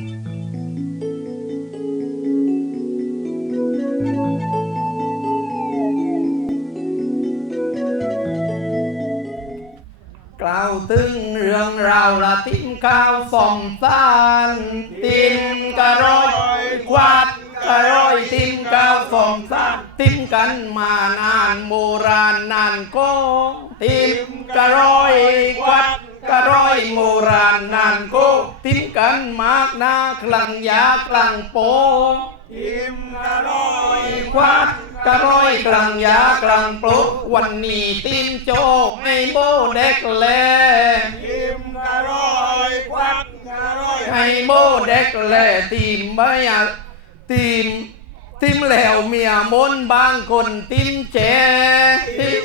กล่าวถึงเรื่องราวละติมข้าวส่องสานติมกระร้อยกวาดกระร้อยติมข้าวส่องสานติมกันมานานโบราณนานก็ติมกระร้อยกวาด ระร้อยโบราณนานก็ติมกันมากหน้าคลังยากลังโปทิมกระร้อยควัดกระร้อยกลางยากลางปลุกวันนี้ติมโจกในโบเด็กแลทิมกระร้อยควัดกระร้อยให้โบเด็กแลทีมไม่อะทีมทีมแล้วเมียมนบางคนทีมเจทีม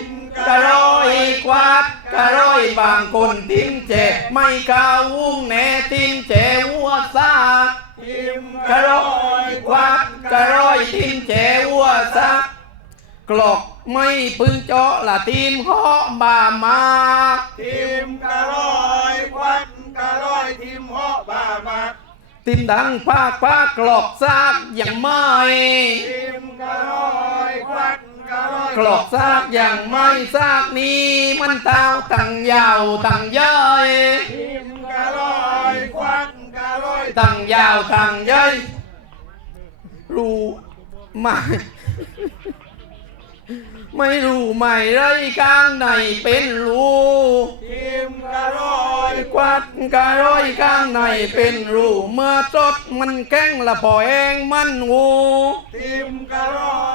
กระร้อยบางคนทีมเจไม่กล้าวุ้งแน่ทีมเจวัวซากทิมกระร้อยควัดกระร้อยทีมเจวัวซักกลอกไม่พึ่งเจาะละทีมเหาะบามาทิมกระร้อยควัดกระร้อยทิมเหาะบามาทีมดังภาคภาคกลอกซากอย่างไม่ทิมกระร้อยควัด กระร้อยกลอกซากอย่างไม่ซากนี้มันเท้าตั้งยาวตั้งย่อยทิมกระร้อยควัดกระร้อยตั้งยาวตั้งย่อยรู้ไหมไม่รู้ไม่ไรกลางในเป็นรูทิมกระร้อยกวาดกะร้อยข้างในเป็นรูเมื่อจดมันแกล้งละพอเองมันงูทิมกระร้อยควัดก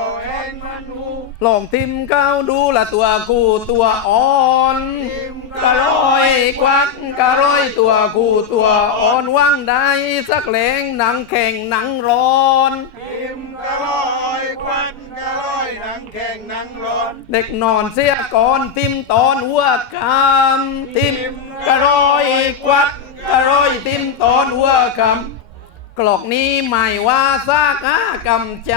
ระร้อยบ่แห้งมันหูลองทิมก้าวดูละตัวกูตัวอ่อนกะร้อยกวัดกะร้อยตัวกูตัวอ่อนว่างได้สักแหลงหนังแข่งหนังร้อนทิมกระร้อยควัดกระร้อยหนังแข็งหนังร้อน เด็กนอนเสียก่อนทิมตอนหัวคำทิมกะร้อยกวัดกะร้อยทิมตอนหัวคำ กลอกนี้หมายว่าซากหากำจ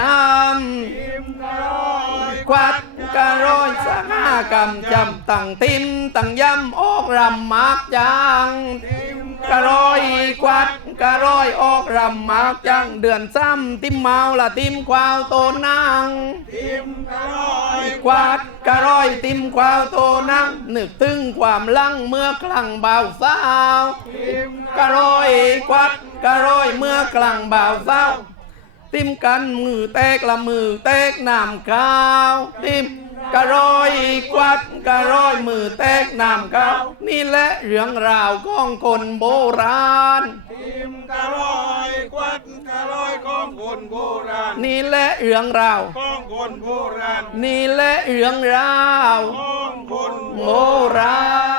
ำทิมกระร้อยควัดกร้อยสหากำจำตั้งตินตั้งยำออกรำมากจังทิมกะร้อยควัดกะร้อยออกรำมากจังเดือนซ้ำติมเมาละติมควาวโตนางทิมกระร้อย ควัดกะร้อยติมควาวโตนางนึกถึงความลังเมื่อครั้งเบาวสาวทิมกะร้อยควัดกะร้อยเมื่อกลางบ่าวเศร้าติมกันมือแตกละมือแตกน้ำข้าวติมกะร้อยควัดกะร้อยมือแตกน้ำข้าวนี่แหละเรื่องราวของคนโบราณ ณนี่แหละเรื่องราวของคนโบราณนี่แหละเรื่องราวของคนโบราณ